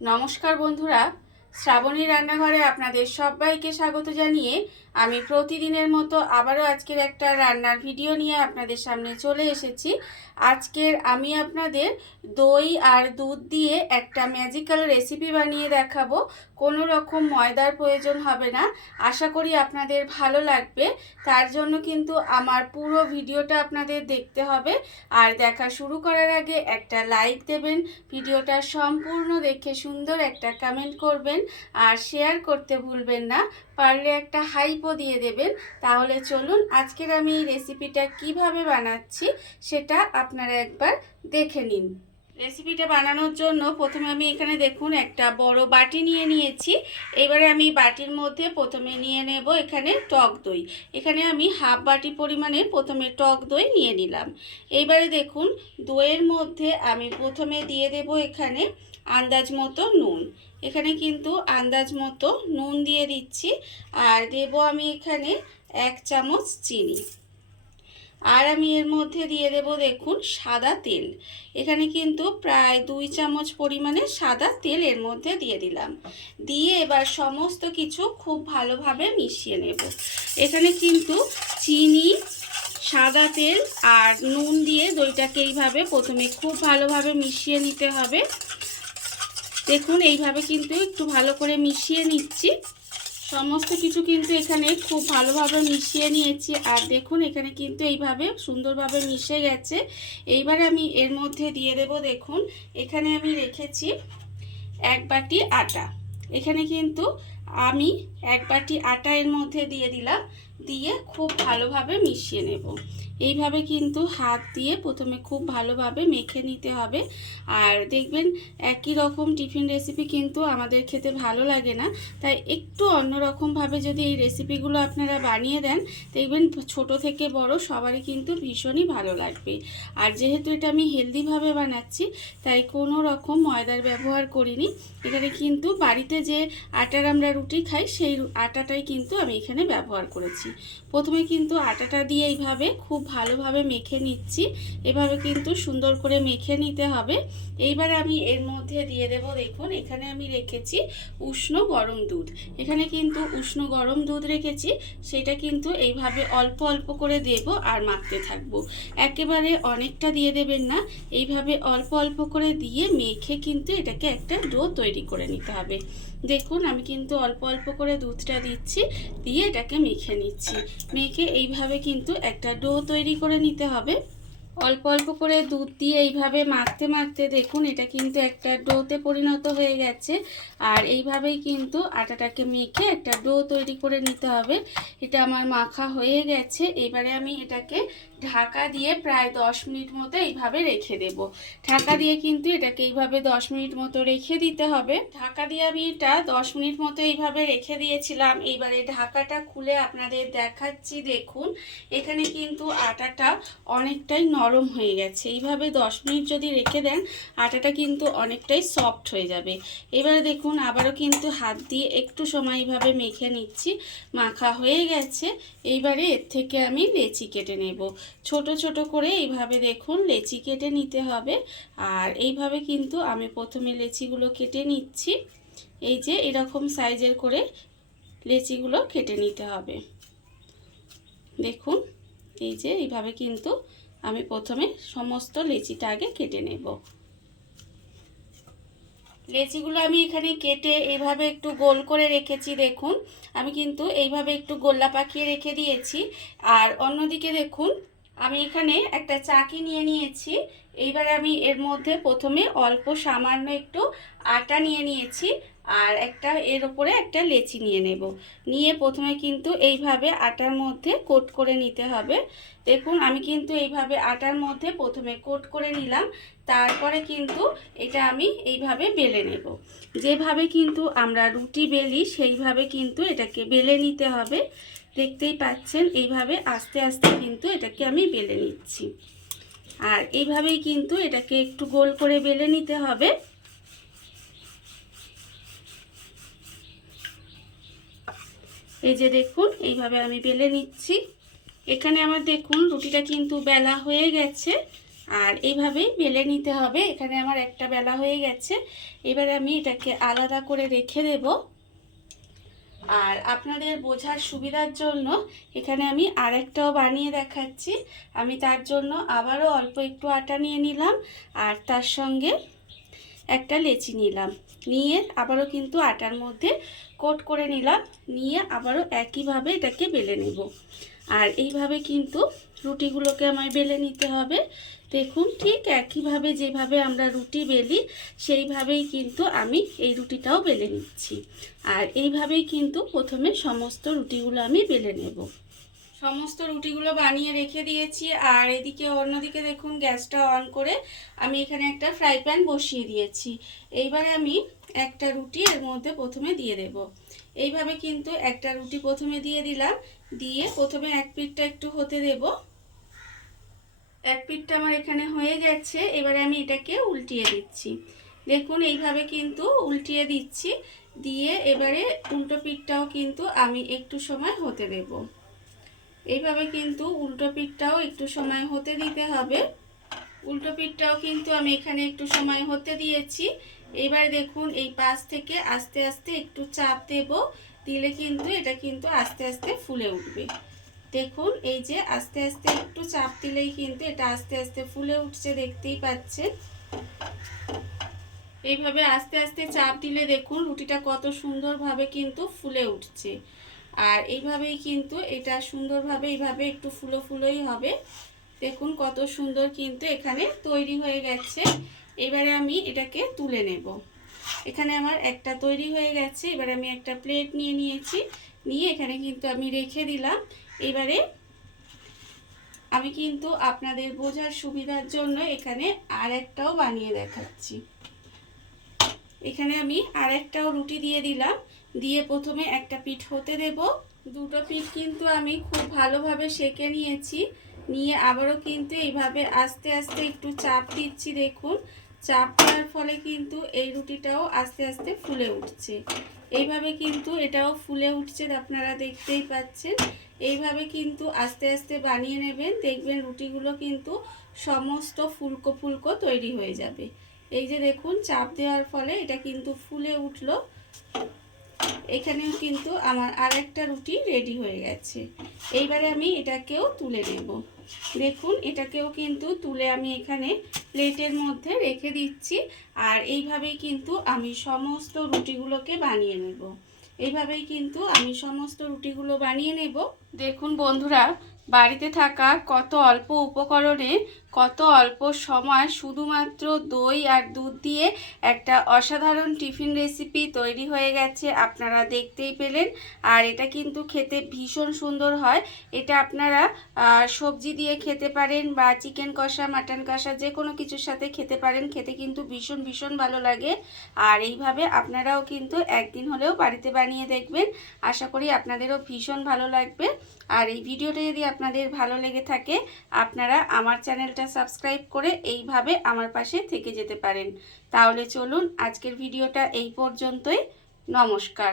নমস্কার বন্ধুরা, শ্রাবণী রান্নাঘরে আপনাদের সবাইকে স্বাগত জানিয়ে আমি প্রতিদিনের মতো আবারও আজকের একটা রান্নার ভিডিও নিয়ে আপনাদের সামনে চলে এসেছি। আজকের আমি আপনাদের দই আর দুধ দিয়ে একটা ম্যাজিক্যাল রেসিপি বানিয়ে দেখাবো। কোনো রকম ময়দার প্রয়োজন হবে না। আশা করি আপনাদের ভালো লাগবে। তার জন্য কিন্তু আমার পুরো ভিডিওটা আপনাদের দেখতে হবে। আর দেখা শুরু করার আগে একটা লাইক দেবেন, ভিডিওটা সম্পূর্ণ দেখে সুন্দর একটা কমেন্ট করবেন আর শেয়ার করতে ভুলবেন না। পারলে একটা হাইপও দিয়ে দেবেন। তাহলে চলুন আজকের আমি এই রেসিপিটা কিভাবে বানাচ্ছি সেটা আপনারা একবার দেখে নিন। রেসিপিটা বানানোর জন্য প্রথমে আমি এখানে দেখুন একটা বড় বাটি নিয়ে নিয়েছি। এবারে আমি বাটির মধ্যে প্রথমে নিয়ে নেব এখানে টক দই। এখানে আমি হাফ বাটি পরিমাণে প্রথমে টক দই নিয়ে নিলাম। এইবারে দেখুন দইয়ের মধ্যে আমি প্রথমে দিয়ে দেব এখানে আন্দাজ মতো নুন। এখানে কিন্তু আন্দাজ মতো নুন দিয়ে দিচ্ছি। আর দেব আমি এখানে 1 চামচ চিনি। আর আমি এর মধ্যে দিয়ে দেব দেখুন সাদা তেল। এখানে কিন্তু প্রায় 2 চামচ পরিমাণে সাদা তেল এর মধ্যে দিয়ে দিলাম। দিয়ে এবার সমস্ত কিছু খুব ভালোভাবে মিশিয়ে নেব। এখানে কিন্তু চিনি, সাদা তেল আর নুন দিয়ে দইটাকে এইভাবে প্রথমে খুব ভালোভাবে মিশিয়ে নিতে হবে। দেখুন এইভাবে কিন্তু একটু ভালো করে মিশিয়ে নিচ্ছি। সমস্ত কিছু কিন্তু এখানে খুব ভালোভাবে মিশিয়ে নিয়েছি। আর দেখুন এখানে কিন্তু এইভাবে সুন্দরভাবে মিশে গেছে। এইবার আমি এর মধ্যে দিয়ে দেব দেখুন এখানে আমি রেখেছি 1 বাটি আটা। এখানে কিন্তু আমি 1 বাটি আটা এর মধ্যে দিয়ে দিলাম। দিয়ে খুব ভালোভাবে মিশিয়ে নেব। এইভাবে কিন্তু হাত দিয়ে প্রথমে খুব ভালোভাবে মেখে নিতে হবে। আর দেখবেন একই রকম টিফিন রেসিপি কিন্তু আমাদের খেতে ভালো লাগে না। তাই একটু অন্যরকমভাবে যদি এই রেসিপিগুলো আপনারা বানিয়ে দেন, দেখবেন ছোট থেকে বড় সবারই কিন্তু ভীষণই ভালো লাগবে। আর যেহেতু এটা আমি হেলদিভাবে বানাচ্ছি তাই কোনো রকম ময়দার ব্যবহার করিনি। এখানে কিন্তু বাড়িতে যে আটার আমরা রুটি খাই সেই আটাটাই কিন্তু আমি এখানে ব্যবহার করেছি। প্রথমে কিন্তু আটাটা দিয়ে এইভাবে খুব ভালোভাবে মেখে নিচ্ছি। এভাবে কিন্তু সুন্দর করে মেখে নিতে হবে। এইবার আমি এর মধ্যে দিয়ে দেব দেখুন এখানে আমি রেখেছি উষ্ণ গরম দুধ। এখানে কিন্তু উষ্ণ গরম দুধ রেখেছি, সেটা কিন্তু এইভাবে অল্প অল্প করে দেব আর মাখতে থাকবো। একেবারে অনেকটা দিয়ে দেবেন না, এইভাবে অল্প অল্প করে দিয়ে মেখে কিন্তু এটাকে একটা ডো তৈরি করে নিতে হবে। দেখুন আমি কিন্তু অল্প অল্প করে দুধটা দিচ্ছি, দিয়ে এটাকে মেখে নিচ্ছি। মেখে এইভাবে কিন্তু একটা ডো তৈরি করে নিতে হবে। অল্প অল্প করে দুধ দিয়ে এইভাবে মাখতে মাখতে দেখুন এটা কিন্তু একটা ডোতে পরিণত হয়ে গেছে। আর এইভাবেই কিন্তু আটাটাকে মেখে একটা ডো তৈরি করে নিতে হবে। এটা আমার মাখা হয়ে গেছে। এবারে আমি এটাকে ঢাকা দিয়ে প্রায় 10 মিনিট মতো এইভাবে রেখে দেব। ঢাকা দিয়ে কিন্তু এটাকে এইভাবে 10 মিনিট মতো রেখে দিতে হবে। ঢাকা দিয়ে আমি এটা 10 মিনিট মতো এইভাবে রেখে দিয়েছিলাম। এইবারে ঢাকাটা খুলে আপনাদের দেখাচ্ছি। দেখুন এখানে কিন্তু আটাটা অনেকটাই নরম হয়ে গেছে। এইভাবে 10 মিনিট যদি রেখে দেন আটাটা কিন্তু অনেকটাই সফট হয়ে যাবে। এবারে দেখুন আবারও কিন্তু হাত দিয়ে একটু সময় এইভাবে মেখে নিচ্ছি। মাখা হয়ে গেছে। এইবারে এর থেকে আমি লেচি কেটে নেব। ছোট ছোট করে এইভাবে দেখুন লেচি কেটে নিতে হবে। আর এইভাবে কিন্তু আমি প্রথমে লেচিগুলো কেটে নিচ্ছি। এই যে এরকম সাইজের করে লেচিগুলো কেটে নিতে হবে। দেখুন এই যে এইভাবে কিন্তু আমি প্রথমে সমস্ত লেচিটা আগে কেটে নেব। লেচিগুলো আমি এখানে কেটে এইভাবে একটু গোল করে রেখেছি। দেখুন আমি কিন্তু এইভাবে একটু গোল্লা পাকিয়ে রেখে দিয়েছি। আর অন্যদিকে দেখুন আমি এখানে একটা চাকি নিয়ে নিয়েছি। এইবারে আমি এর মধ্যে প্রথমে অল্প সামান্য একটু আটা নিয়ে নিয়েছি। আর এর উপরে একটা লেচি নিয়ে নেব। নিয়ে প্রথমে কিন্তু এইভাবে আটার মধ্যে কোট করে নিতে হবে। দেখুন আমি কিন্তু এইভাবে আটার মধ্যে প্রথমে কোট করে নিলাম। তারপরে কিন্তু এটা আমি এইভাবে বেলে নেব। যেভাবে কিন্তু আমরা রুটি বেলি সেইভাবে কিন্তু এটাকে বেলে নিতে হবে। দেখতেই পাচ্ছেন এইভাবে আস্তে আস্তে কিন্তু এটাকে আমি বেলে নিচ্ছি। আর এইভাবেই কিন্তু এটাকে একটু গোল করে বেলে নিতে হবে। এই যে দেখুন এইভাবে আমি বেলে নিচ্ছি। এখানে আমার দেখুন রুটিটা কিন্তু বেলা হয়ে গেছে। আর এইভাবেই বেলে নিতে হবে। এখানে আমার একটা বেলা হয়ে গেছে। এবারে আমি এটাকে আলাদা করে রেখে দেব। আর আপনাদের বোঝার সুবিধার জন্য এখানে আমি আরেকটাও বানিয়ে দেখাচ্ছি। আমি তার জন্য আবারও অল্প একটু আটা নিয়ে নিলাম, আর তার সঙ্গে একটা লেচি নিলাম, নিয়ে আবারও কিন্তু আটার মধ্যে কোট করে নিলাম, নিয়ে আবারও একইভাবে এটাকে বেলে নেব। আর এইভাবে কিন্তু রুটিগুলোকে আমায় বেলে নিতে হবে। দেখুন, ঠিক একইভাবে যেভাবে আমরা রুটি বেলি সেইভাবেই কিন্তু আমি এই রুটিটাও বেলে নিচ্ছি। আর এইভাবেই কিন্তু প্রথমে সমস্ত রুটিগুলো আমি বেলে নেব। সমস্ত রুটিগুলো বানিয়ে রেখে দিয়েছি। আর এদিকে অন্যদিকে দেখুন, গ্যাসটা অন করে আমি এখানে একটা ফ্রাই প্যান বসিয়ে দিয়েছি। এইবারে আমি একটা রুটি এর মধ্যে প্রথমে দিয়ে দেব। এইভাবে কিন্তু একটা রুটি প্রথমে দিয়ে দিলাম, দিয়ে প্রথমে এক পিঠটা একটু হতে দেব। এক পিঠটা আমার এখানে হয়ে গেছে। এবারে আমি এটাকে উল্টিয়ে দিচ্ছি। দেখুন, এইভাবে কিন্তু উল্টিয়ে দিচ্ছি, দিয়ে এবারে উল্টো পিঠটাও কিন্তু আমি একটু সময় হতে দেব। এইভাবে কিন্তু উল্টো পিঠটাও একটু সময় হতে দিতে হবে। উল্টো পিঠটাও কিন্তু আমি এখানে একটু সময় হতে দিয়েছি। এবার দেখুন, এই পাশ থেকে আস্তে আস্তে একটু চাপ দেব, দিলে কিন্তু এটা কিন্তু আস্তে আস্তে ফুলে উঠবে। দেখুন, এই যে আস্তে আস্তে একটু চাপ দিলেই কিন্তু এটা আস্তে আস্তে ফুলে উঠছে, দেখতেই পাচ্ছেন। এইভাবে আস্তে আস্তে চাপ দিলে দেখুন রুটিটা কত সুন্দরভাবে কিন্তু ফুলে উঠছে। আর এইভাবেই কিন্তু এটা সুন্দরভাবে এইভাবে একটু ফুলো ফুলোই হবে। দেখুন কত সুন্দর কিন্তু এখানে তৈরি হয়ে গেছে। এবারে আমি এটাকে তুলে নেব। এখানে আমার একটা তৈরি হয়ে গেছে। এবারে আমি একটা প্লেট নিয়ে নিয়েছি, নিয়ে এখানে কিন্তু আমি রেখে দিলাম। এবারে আমি কিন্তু আপনাদের বোঝার সুবিধার জন্য এখানে আরেকটাও বানিয়ে দেখাচ্ছি। এখানে আমি আরেকটাও রুটি দিয়ে দিলাম, দিয়ে প্রথমে একটা পিঠ হতে দেব। দুটো পিঠ কিন্তু আমি খুব ভালোভাবে সেঁকে নিয়েছি, নিয়ে আবারও কিন্তু এইভাবে আস্তে আস্তে একটু চাপ দিচ্ছি। দেখুন, চাপ দেওয়ার ফলে কিন্তু এই রুটিটাও আস্তে আস্তে ফুলে উঠছে। এইভাবে কিন্তু এটাও ফুলে উঠছে, আপনারা দেখতেই পাচ্ছেন। এইভাবে কিন্তু আস্তে আস্তে বানিয়ে নেবেন, দেখবেন রুটিগুলো কিন্তু সমস্ত ফুলকো ফুলকো তৈরি হয়ে যাবে। এই যে দেখুন, চাপ দেওয়ার ফলে এটা কিন্তু ফুলে উঠলো। এখানেও কিন্তু আমার আরেকটা রুটি রেডি হয়ে গেছে। এইবারে আমি এটাকেও তুলে নেব। দেখুন, এটাকেও কিন্তু তুলে আমি এখানে প্লেটের মধ্যে রেখে দিচ্ছি। আর এইভাবেই কিন্তু আমি সমস্ত রুটিগুলোকে বানিয়ে নেব। এইভাবেই কিন্তু আমি সমস্ত রুটিগুলো বানিয়ে নেব। দেখুন বন্ধুরা, বাড়িতে থাকা কত অল্প উপকরণে কত অল্প সময় শুধুমাত্র দই আর দুধ দিয়ে একটা অসাধারণ টিফিন রেসিপি তৈরি হয়ে গেছে, আপনারা দেখতেই পেলেন। আর এটা কিন্তু খেতে ভীষণ সুন্দর হয়। এটা আপনারা সবজি দিয়ে খেতে পারেন, বা চিকেন কষা, মাটন কষা, যে কোনো কিছুর সাথে খেতে পারেন। খেতে কিন্তু ভীষণ ভীষণ ভালো লাগে। আর এইভাবে আপনারাও কিন্তু একদিন হলেও বাড়িতে বানিয়ে দেখবেন। আশা করি আপনাদেরও ভীষণ ভালো লাগবে। আর এই ভিডিওটা যদি আপনাদের ভালো লেগে থাকে, আপনারা আমার চ্যানেলটা সাবস্ক্রাইব করে এইভাবে আমার পাশে থেকে যেতে পারেন। তাহলে চলুন, আজকের ভিডিওটা এই পর্যন্তই। নমস্কার।